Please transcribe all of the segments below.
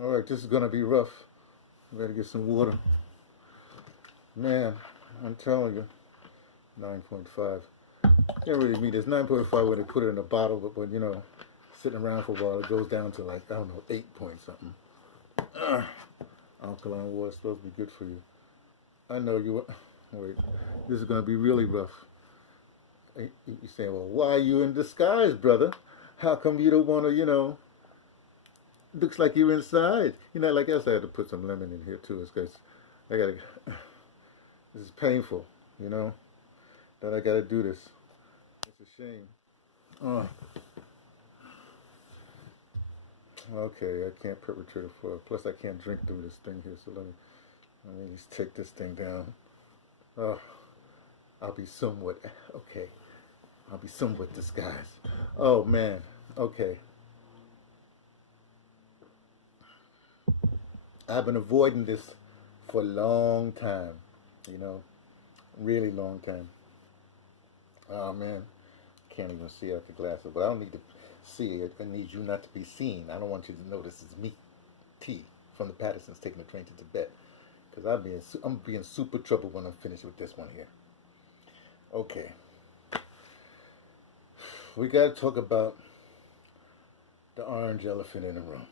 All right, this is gonna be rough. Better get some water. Man, I'm telling you, 9.5. Can't really mean it's 9.5 when they put it in a bottle, but when sitting around for a while, it goes down to like I don't know 8 point something. Alkaline water is supposed to be good for you. I know you. Wait, this is gonna be really rough. You saying, well, why are you in disguise, brother? How come you don't want to, looks like you're inside. Like else I had to put some lemon in here too. It's because I gotta. This is painful, that I gotta do this. It's a shame. Oh. Okay, I can't perpetrate a fraud. Plus, I can't drink through this thing here. So let me just take this thing down. Oh, I'll be somewhat okay. I'll be somewhat disguised. Oh man. Okay. I've been avoiding this for a long time. Really long time. Oh man, can't even see out the glasses. But I don't need to see it. I need you not to be seen. I don't want you to know this is me, T, from the Pattersons taking the train to Tibet. Because I'm being super trouble when I'm finished with this one here. Okay. We got to talk about the orange elephant in the room.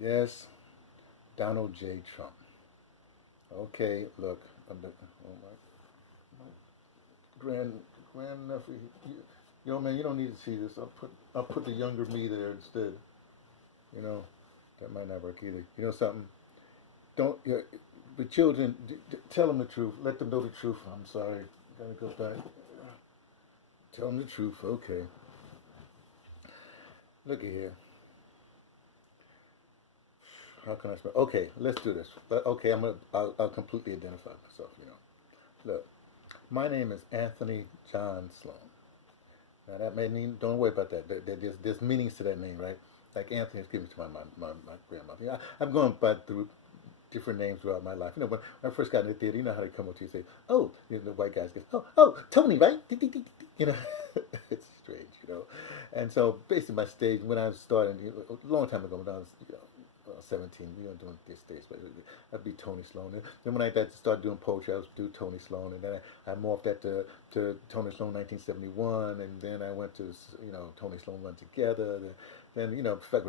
Yes, Donald J. Trump. Okay, look, my grand nephew. Yo, man, you don't need to see this. I'll put the younger me there instead. That might not work either. You know something? Don't. The children, tell them the truth. Let them know the truth. I'm sorry. Gotta go back. Tell them the truth. Okay. Look at here. How can I spell? Okay, let's do this. Okay, I'll completely identify myself. Look, my name is Anthony John Sloan. Now that may mean, don't worry about that. There's meanings to that name, right? Like Anthony is given to my grandmother. I've gone through different names throughout my life. When I first got in the theater, you know how they come up to you and say, "Oh," the white guys go, "Oh, Tony, right?" It's strange, And so basically, my stage when I was starting a long time ago, when I was 17, doing this stage, but I'd be Tony Sloan. And then when I got to start doing poetry, I was do Tony Sloan, and then I morphed that to Tony Sloan 1971, and then I went to Tony Sloan Run Together. Then in fact,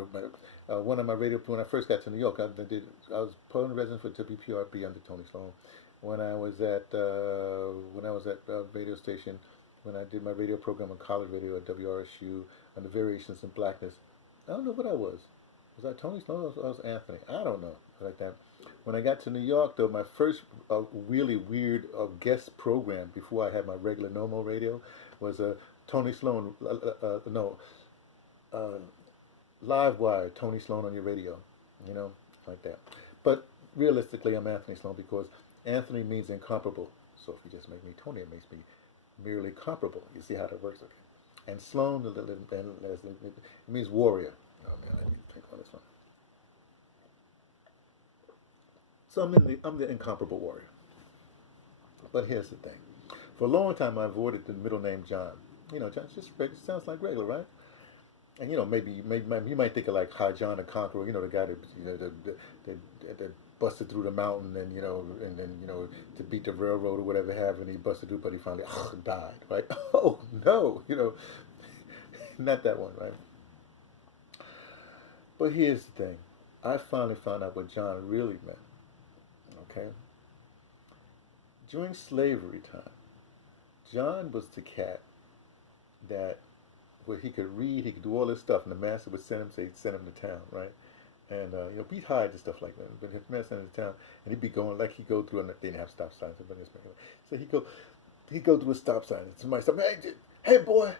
one of my when I first got to New York, I was permanent resident for WPRB under Tony Sloan. When I was at radio station, when I did my radio program on college radio at WRSU on the Variations in Blackness, I don't know what I was. Was I Tony Sloan or was Anthony? I don't know. Like that. When I got to New York, though, my first really weird guest program before I had my regular normal radio was Tony Sloan. Live Wire, Tony Sloan on your radio. Like that. But realistically, I'm Anthony Sloan because Anthony means incomparable. So if you just make me Tony, it makes me merely comparable. You see how that works? Okay. And Sloan, it means warrior. Oh man, I need to drink on this one. So I'm the incomparable warrior. But here's the thing. For a long time, I avoided the middle name John. John just sounds like regular, right? And maybe you might think of like High John the Conqueror. The guy that busted through the mountain and to beat the railroad or whatever have, and he busted through, but he finally died, right? Oh no, not that one, right? But here's the thing. I finally found out what John really meant. Okay? During slavery time, John was the cat that where he could read, he could do all this stuff, and the master would send him to town, right? And he'd hide and stuff like that. But if the master sent him to town, and he'd be going like he'd go through, and they didn't have stop signs, so he'd go through a stop sign, and somebody said, "Hey boy,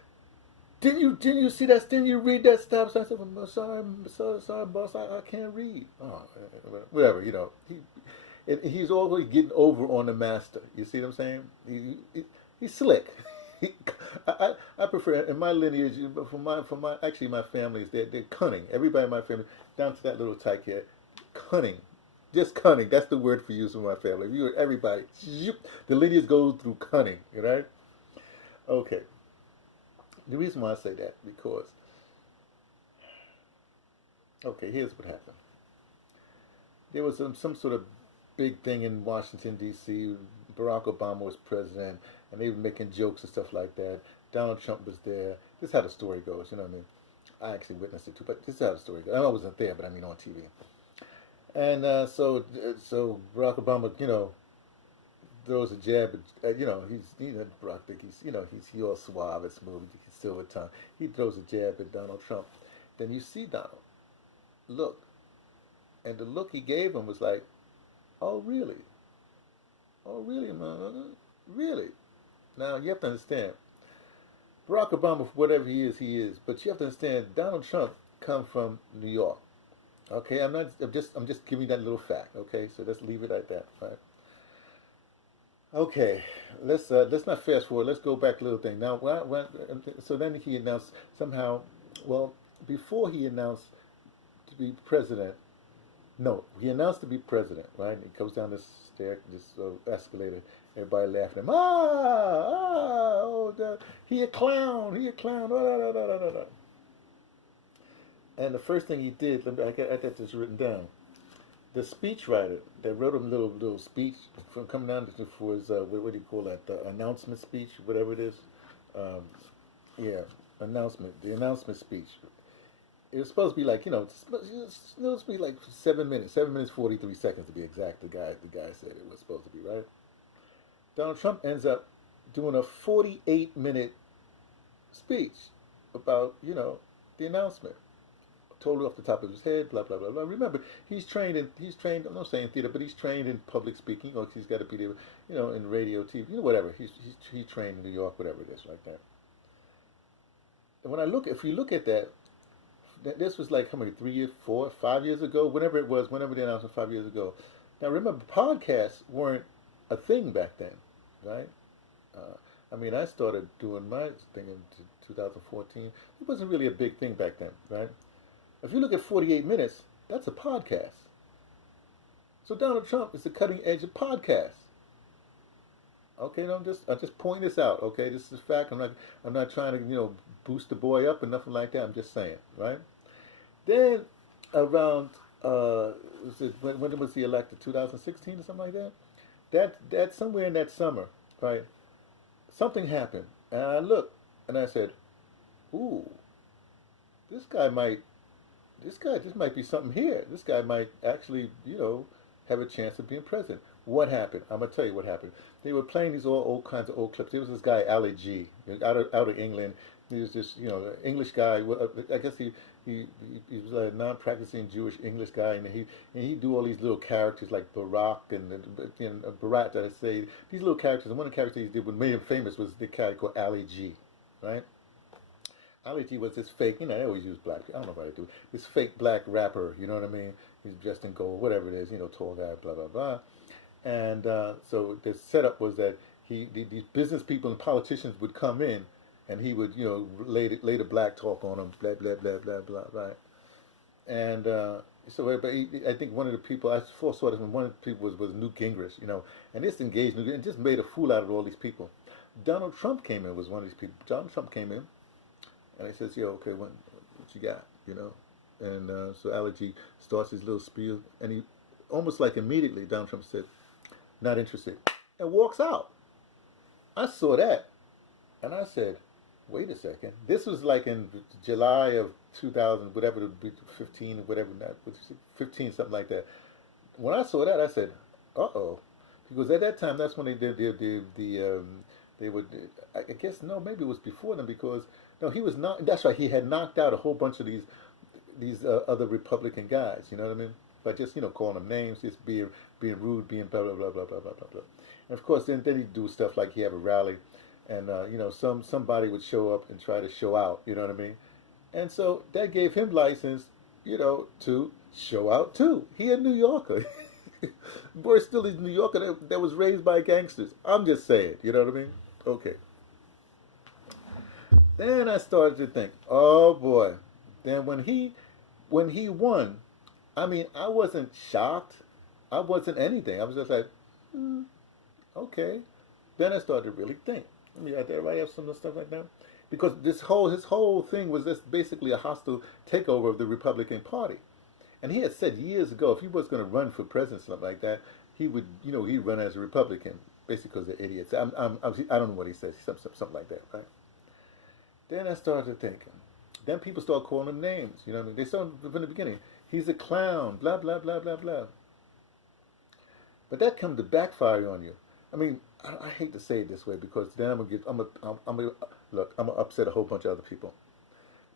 didn't you see that? Didn't you read that stop sign?" I said, "Well, sorry, boss, I can't read." Oh, whatever, he's always getting over on the master. You see what I'm saying? He's slick. I prefer in my lineage, my family is they're cunning. Everybody in my family, down to that little tyke here, cunning. Just cunning. That's the word for use in my family. Everybody, the lineage goes through cunning, right? Okay. The reason why I say that because Okay, here's what happened. There was some sort of big thing in Washington, D.C. Barack Obama was president, and they were making jokes and stuff like that. Donald Trump was there. This is how the story goes, you know what I mean? I actually witnessed it too, but this is how the story goes. I wasn't there, but I mean on TV. And so Barack Obama, throws a jab at, Barack, he's all suave and smooth, silver tongue. He throws a jab at Donald Trump. Then you see Donald look, and the look he gave him was like, oh really? Oh really, man? Really? Now you have to understand, Barack Obama, whatever he is. But you have to understand, Donald Trump come from New York. Okay, I'm just giving you that little fact. Okay, so let's leave it at that. Right? Okay, let's not fast forward. Let's go back a little thing. Now, so then he announced somehow. Well, before he announced to be president, no, he announced to be president. Right? And he comes down this escalator. Everybody laughing at him. He a clown. He a clown. And the first thing he did, I got this written down. The speechwriter that wrote him a little speech from coming down for his what do you call that? The announcement speech, whatever it is. Yeah, announcement. The announcement speech. It was supposed to be like it's supposed to be like 7 minutes, 7 minutes 43 seconds to be exact. The guy said it was supposed to be, right. Donald Trump ends up doing a 48-minute speech about the announcement. Totally off the top of his head, blah blah blah blah. Remember, he's trained. I'm not saying theater, but he's trained in public speaking. Or he's got to be there, in radio, TV, whatever. He's trained in New York, whatever it is, like that. And if you look at that, this was like how many 3 years, 4, 5 years ago, whenever it was, whenever the announcement 5 years ago. Now remember, podcasts weren't a thing back then, right? I started doing my thing in 2014. It wasn't really a big thing back then, right? If you look at 48 minutes, that's a podcast. So Donald Trump is the cutting edge of podcasts. Okay, I'm just pointing this out. Okay, this is a fact. I'm not trying to boost the boy up or nothing like that. I'm just saying, right? Then around when was he elected? 2016 or something like that. That somewhere in that summer, right? Something happened, and I looked and I said, "Ooh, this guy just might be something here. This guy might actually, have a chance of being president." What happened? I'm gonna tell you what happened. They were playing these all kinds of old clips. There was this guy Ali G, out of England. He was this English guy. I guess he was a non-practicing Jewish English guy, and he do all these little characters like Barack and Barat. That I say these little characters. And one of the characters he did, what made him famous, was the character called Ali G, right? Ali G was this fake, they always use black. I don't know why they do. This fake black rapper, you know what I mean? He's dressed in gold, whatever it is, tall guy, blah blah blah. And so the setup was that these business people and politicians would come in, and he would lay the black talk on them, blah blah blah blah blah, right? And I think one of the people I saw this when one of the people was Newt Gingrich, and this engaged Newt and just made a fool out of all these people. Donald Trump came in, was one of these people. Donald Trump came in, and he says, "Yo, okay, what you got?" And so Ali G starts his little spiel, and he almost like immediately Donald Trump said, "Not interested," and walks out. I saw that, and I said, "Wait a second. This was like in July of 2000, whatever, 15, whatever, 15, something like that." When I saw that, I said, "Uh-oh," because at that time, that's when they did they would. I guess no, maybe it was before them, because no, he was not. That's right. He had knocked out a whole bunch of these other Republican guys. You know what I mean? By just calling them names, just being rude, being blah blah blah blah blah blah blah. And of course, then he'd do stuff like he have a rally, and somebody would show up and try to show out. You know what I mean? And so that gave him license, to show out too. He a New Yorker. Boy, still he's a New Yorker that was raised by gangsters. I'm just saying. You know what I mean? Okay. Then I started to think, oh boy. Then when he won, I wasn't shocked. I wasn't anything. I was just like, okay. Then I started to really think. Did everybody have some stuff like that? Because his whole thing was just basically a hostile takeover of the Republican Party. And he had said years ago, if he was going to run for president, something like that, he would, he'd run as a Republican, basically because they're idiots. I don't know what he says, something like that, right? Then I started thinking. Then people start calling him names. You know what I mean? They started from the beginning. He's a clown. Blah blah blah blah blah. But that comes to backfire on you. I mean, I hate to say it this way because then I'm gonna upset a whole bunch of other people.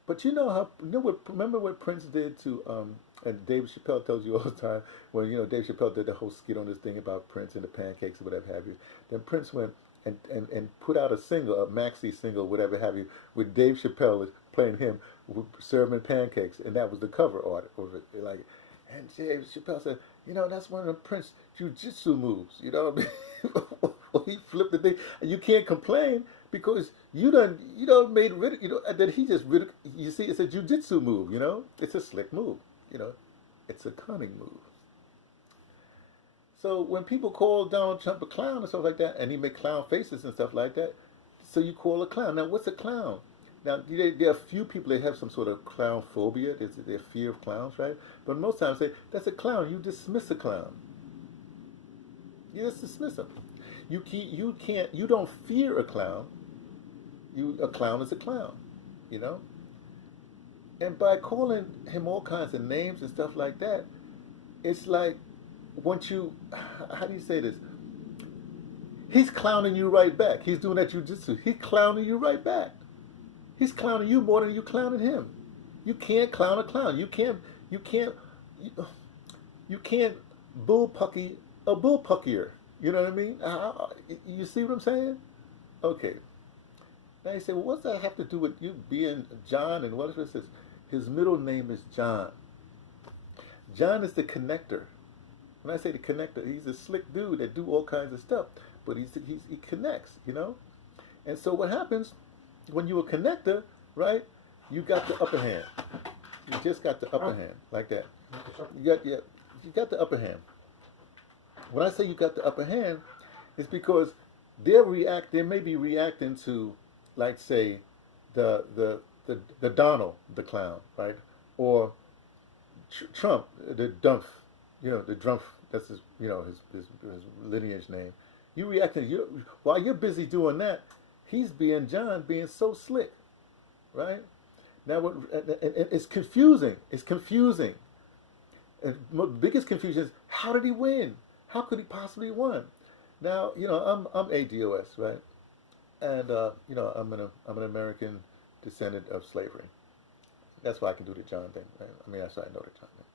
But remember what Prince did to and David Chappelle tells you all the time when Dave Chappelle did the whole skit on this thing about Prince and the pancakes or whatever have you. Then Prince went and put out a single, a maxi single, whatever have you, with Dave Chappelle playing him serving pancakes, and that was the cover art of it. Like, and Dave Chappelle said, that's one of the Prince jujitsu moves. You know what I mean? He flipped the thing, and you can't complain because you done made that he just you see, it's a jujitsu move. It's a slick move. It's a cunning move. So when people call Donald Trump a clown and stuff like that, and he make clown faces and stuff like that, so you call a clown. Now, what's a clown? Now, there are a few people that have some sort of clown phobia. Their fear of clowns, right? But most times say, that's a clown. You dismiss a clown. You just dismiss him. You don't fear a clown. A clown is a clown, And by calling him all kinds of names and stuff like that, it's like, how do you say this? He's clowning you right back. He's doing that jujitsu. He's clowning you right back. He's clowning you more than you clowning him. You can't clown a clown. You can't bullpucky a bullpuckier. You know what I mean? You see what I'm saying? Okay. Now you say, well, what's that have to do with you being John and what is this? His middle name is John. John is the connector. When I say the connector, he's a slick dude that do all kinds of stuff, but he connects, And so what happens when you're a connector, right? You got the upper hand. You just got the upper hand, like that. You got the upper hand. When I say you got the upper hand, it's because they may be reacting to, like, say, the Donald the clown, right? Or Trump, the Drumpf, the Drumpf. That's his lineage name. You reacting. While you're busy doing that, he's being John, being so slick, right? Now, it's confusing. It's confusing. And the biggest confusion is, how did he win? How could he possibly win? Now, I'm ADOS, right? And I'm an American descendant of slavery. That's why I can do the John thing. Right? I mean, that's why I know the John thing.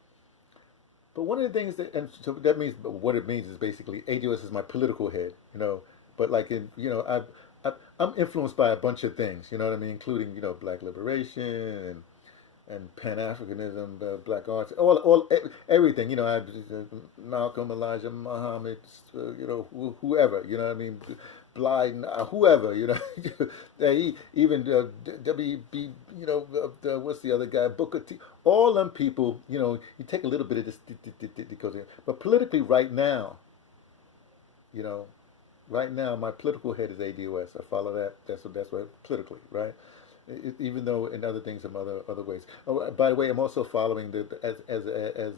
But one of the things that, and so that means, what it means is basically ADOS is my political head, But like I'm influenced by a bunch of things, you know what I mean, including Black liberation and Pan-Africanism, Black arts, everything, Malcolm, Elijah, Muhammad, whoever, you know what I mean, Blyden, whoever, even WB, what's the other guy, Booker T, all them people, you take a little bit of this, but politically right now, right now my political head is ADOS. I follow that. That's what politically, right? Even though in other things, some other ways. Oh, by the way, I'm also following as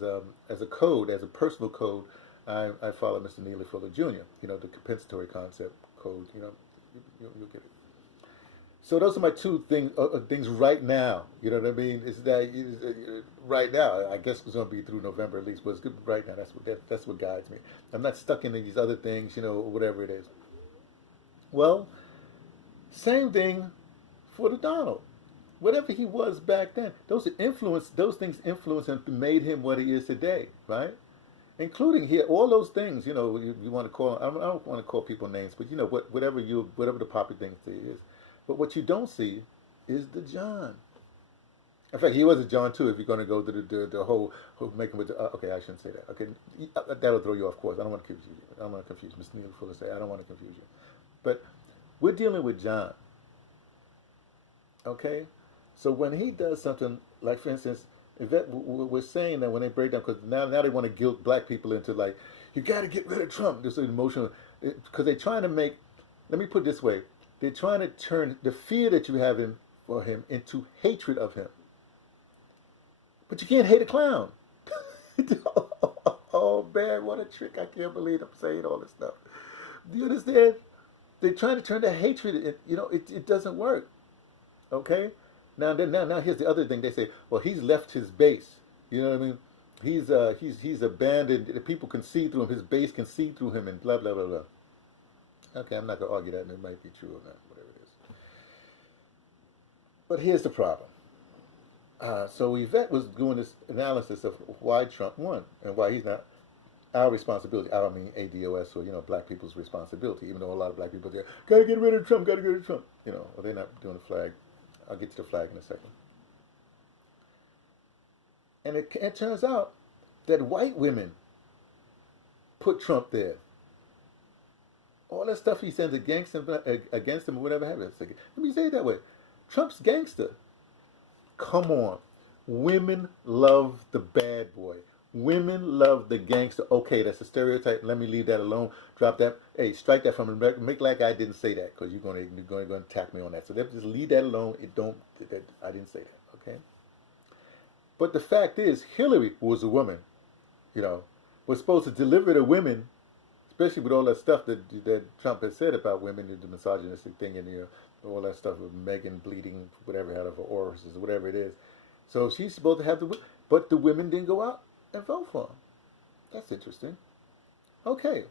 a code, as a personal code. I follow Mr. Neely Fuller Jr. The compensatory concept code. You'll get it. So those are my two things right now. You know what I mean? Is that right now? I guess it's going to be through November at least, but it's good right now. That's what guides me. I'm not stuck in these other things, whatever it is. Well, same thing for the Donald. Whatever he was back then, those things influenced and made him what he is today, right? Including here, all those things, you want to call. I don't want to call people names, but whatever the popular thing is. But what you don't see is the John. In fact, he was a John too. If you're going to go to the whole making with okay, I shouldn't say that. Okay, that'll throw you off course. I don't want to confuse you. I don't want to confuse Mr. Neil Fuller. Say I don't want to confuse you. But we're dealing with John. Okay, so when he does something like, for instance, we're saying that when they break down, because now they want to guilt black people into like, you got to get rid of Trump. This is emotional, because they're trying to make. Let me put it this way. They're trying to turn the fear that you have for him into hatred of him. But you can't hate a clown. Oh man, what a trick! I can't believe I'm saying all this stuff. Do you understand? They're trying to turn that hatred. It doesn't work. Okay. Now here's the other thing. They say, well, he's left his base. You know what I mean? He's abandoned. The people can see through him. His base can see through him, and blah blah blah blah. Okay, I'm not gonna argue that. And it might be true or not, whatever it is. But here's the problem. So Yvette was doing this analysis of why Trump won and why he's not our responsibility. I don't mean ADOS or black people's responsibility. Even though a lot of black people say, "Gotta get rid of Trump, gotta get rid of Trump." Well, they're not doing the flag. I'll get to the flag in a second. And it turns out that white women put Trump there. All that stuff he sends against him or whatever happens. Let me say it that way. Trump's gangster. Come on. Women love the bad boy. Women love the gangster. Okay, that's a stereotype. Let me leave that alone. Drop that. Hey, strike that from the record. Make like I didn't say that, because you're going to attack me on that. So just leave that alone. I didn't say that. Okay. But the fact is, Hillary was a woman. Was supposed to deliver to women, especially with all that stuff that Trump has said about women, the misogynistic thing, and all that stuff with Megan bleeding, whatever, out of her orifices, whatever it is. So she's supposed to have but the women didn't go out and vote for him. That's interesting. Okay,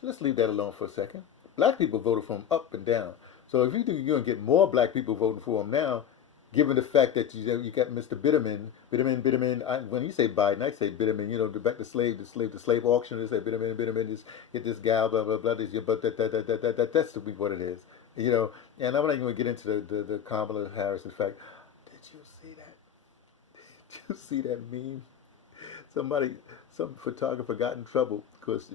let's leave that alone for a second. Black people voted for him up and down. So if you think you're going to get more black people voting for him now, given the fact that you got Mr. Bitterman, when you say Biden, I say Bitterman, back to the slave auction, they say Bitterman, just get this gal, blah, blah, blah, but that's to be what it is. And I'm not even going to get into the Kamala Harris. In fact, did you see that? Did you see that meme? Some photographer got in trouble because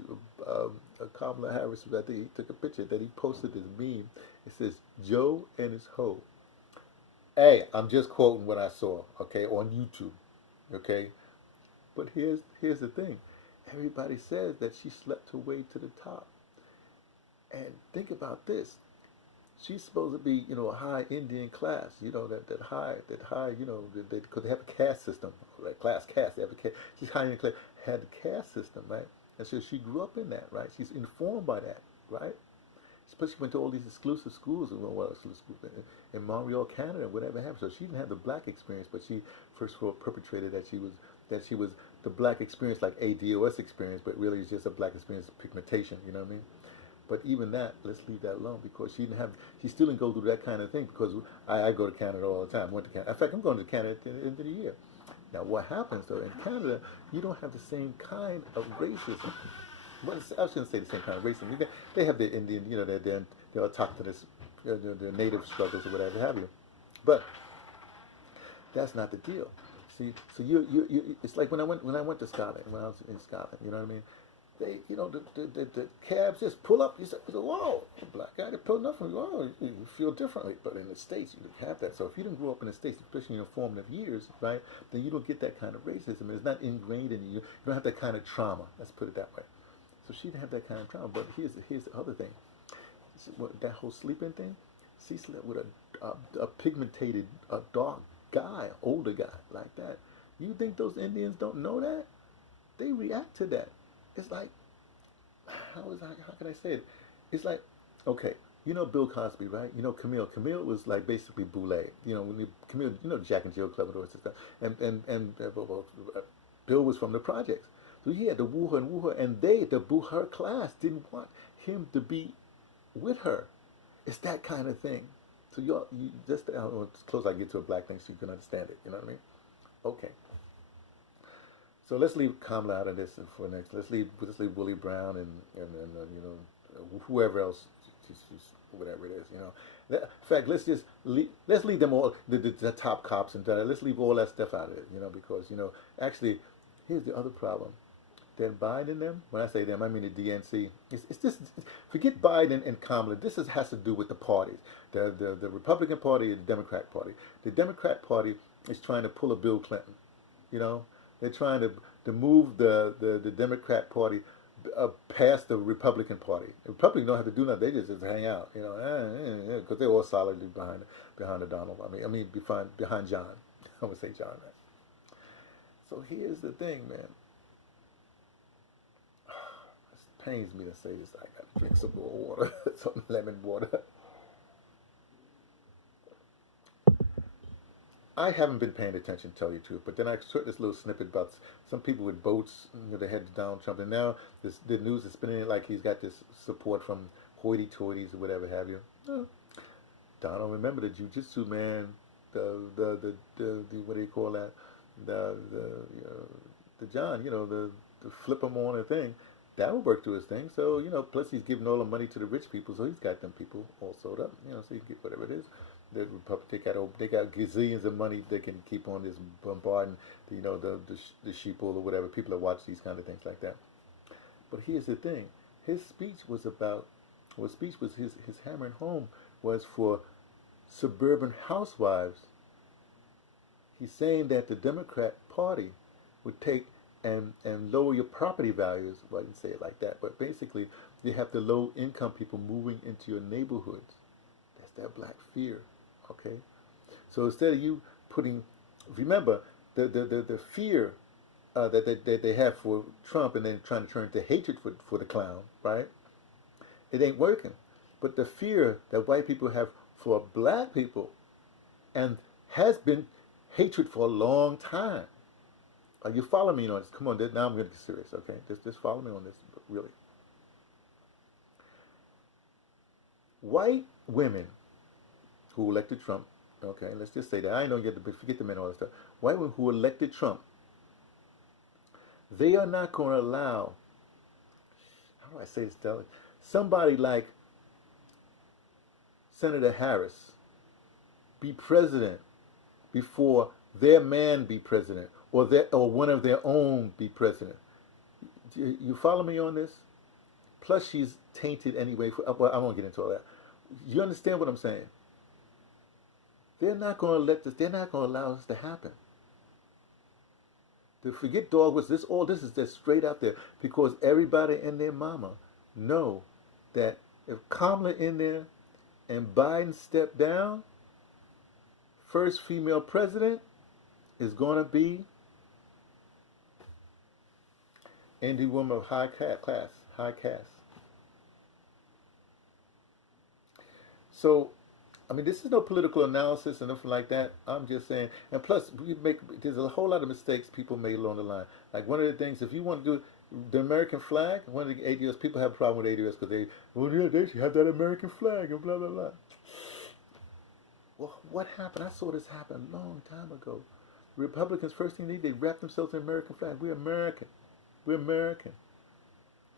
Kamala Harris, I think he took a picture that he posted this meme. It says, Joe and his hoe. Hey, I'm just quoting what I saw, okay, on YouTube, okay? But here's the thing. Everybody says that she slept her way to the top. And think about this. She's supposed to be, a high Indian class, that high, because they have a caste system, right? Caste, they have a caste. She's high Indian class, had a caste system, right? And so she grew up in that, right? She's informed by that, right? She went to all these exclusive schools in Montreal, Canada, whatever happened. So she didn't have the black experience, but she first of all perpetrated that she was the black experience, like ADOS experience, but really it's just a black experience of pigmentation, you know what I mean? But even that, let's leave that alone, because she still didn't go through that kind of thing, because I go to Canada all the time. Went to Canada. In fact, I'm going to Canada at the end of the year. Now, what happens though in Canada, you don't have the same kind of racism. Well, I shouldn't say the same kind of racism. They have their Indian, their autochthonous, their native struggles or whatever have you. But that's not the deal. See, so you it's like when I went to Scotland, when I was in Scotland, you know what I mean? They, the cabs just pull up. You say, whoa, black guy, they're pulling up, and you feel differently. But in the States, you don't have that. So if you didn't grow up in the States, especially in your formative years, right, then you don't get that kind of racism. It's not ingrained in you. You don't have that kind of trauma. Let's put it that way. So she didn't have that kind of trauma. But here's the other thing. That whole sleeping thing, she slept with a pigmented, a dark guy, older guy like that. You think those Indians don't know that? They react to that. It's like, how can I say it? It's like, okay, Bill Cosby, right? Camille. Camille was like basically Boulay. Camille, Jack and Jill Club and all that stuff. And Bill was from the projects. So he had to woo her, and her class didn't want him to be with her. It's that kind of thing. So you just, as close I get to a black thing so you can understand it. You know what I mean? Okay. So let's leave Kamala out of this for next. Let's leave Willie Brown and whoever else, whatever it is. In fact, let's leave them all, the top cops and let's leave all that stuff out of it. Because actually, here's the other problem. That Biden and them, when I say them, I mean the DNC. It's just, forget Biden and Kamala. This has to do with the parties, the Republican Party and the Democrat Party. The Democrat Party is trying to pull a Bill Clinton. They're trying to move the Democrat Party past the Republican Party. The Republicans don't have to do nothing; they just hang out, because they're all solidly behind the Donald. I mean behind John. I would say John. Right? So here's the thing, man. pains me to say this. I got to drink some more water, some lemon water. I haven't been paying attention, to tell you the truth, but then I heard this little snippet about some people with boats, they had Donald Trump, and now the news is spinning it like he's got this support from hoity-toities or whatever have you. Oh, Donald, remember the jujitsu man, the what do you call that? The John, the flip him on a thing. That will work to his thing. So, plus he's giving all the money to the rich people, so he's got them people all sewed up, so you can get whatever it is. The Republic, they got gazillions of money they can keep on this bombarding, the sheeple or whatever. People that watch these kind of things like that. But here's the thing: his speech was his hammering home was for suburban housewives. He's saying that the Democrat Party would take and lower your property values. Well, I didn't say it like that, but basically, you have the low income people moving into your neighborhoods. That's that black fear. Okay, so instead of you putting, remember the fear that they have for Trump, and then trying to turn to hatred for the clown, right? It ain't working. But the fear that white people have for black people, and has been hatred for a long time. Are you following me on this? Come on, now I'm going to get serious. Okay, just follow me on this, really. White women who elected Trump, okay, let's just say that. I know you have to forget the men and all that stuff. White women who elected Trump, they are not going to allow, how do I say this, Della? Somebody like Senator Harris be president before their man be president, or one of their own be president. You follow me on this? Plus, she's tainted anyway. Well, I won't get into all that. You understand what I'm saying? They're not going to let this. They're not going to allow this to happen. To forget dog was this. All this is just straight out there, because everybody and their mama know that if Kamala in there and Biden step down, first female president is going to be Indian woman of high caste. So, I mean, this is no political analysis or nothing like that. I'm just saying, and plus, there's a whole lot of mistakes people made along the line. Like one of the things, if you want to do the American flag, one of the ADOS, people have a problem with ADOS because they should have that American flag and blah, blah, blah. Well, what happened? I saw this happen a long time ago. Republicans, first thing they wrap themselves in the American flag. We're American. We're American.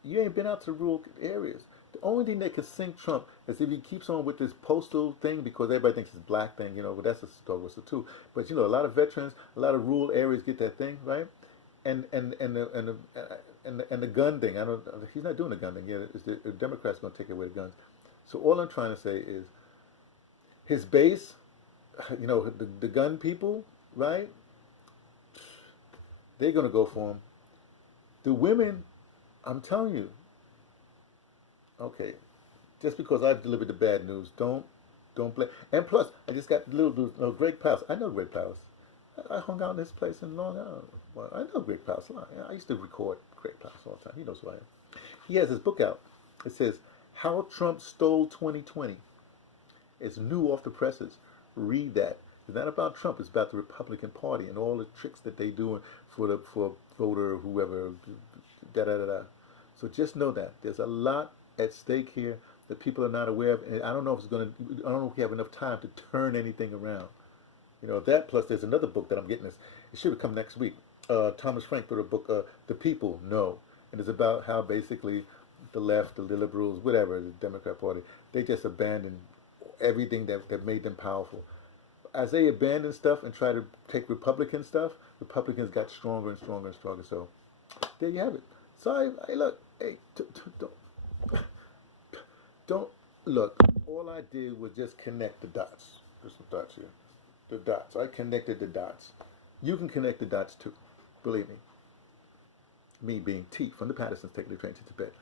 You ain't been out to the rural areas. The only thing that can sink Trump is if he keeps on with this postal thing, because everybody thinks it's a black thing, but that's a dog whistle too. But a lot of veterans, a lot of rural areas get that thing, right? And the gun thing. He's not doing the gun thing yet. The Democrats going to take away the guns. So all I'm trying to say is, his base, the gun people, right? They're going to go for him. The women, I'm telling you, okay, just because I've delivered the bad news, don't blame. And plus, I just got Greg Powell. I know Greg Powell. I hung out in this place in Long Island. Well, I know Greg Powell. I used to record Greg Powell all the time. He knows who I am. He has his book out. It says, How Trump Stole 2020. It's new off the presses. Read that. It's not about Trump. It's about the Republican Party and all the tricks that they doing for voter, whoever, da-da-da-da. So just know that. There's a lot at stake here that people are not aware of. And I don't know if I don't know if we have enough time to turn anything around. That plus there's another book that I'm getting this. It should have come next week. Thomas Frank wrote a book, The People Know. And it's about how basically the left, the liberals, whatever, the Democrat Party, they just abandoned everything that made them powerful. As they abandoned stuff and try to take Republican stuff, Republicans got stronger and stronger and stronger. So there you have it. So don't look. All I did was just connect the dots. There's some dots here. The dots. I connected the dots. You can connect the dots too. Believe me. Me being T from the Pattersons, taking the train to Tibet.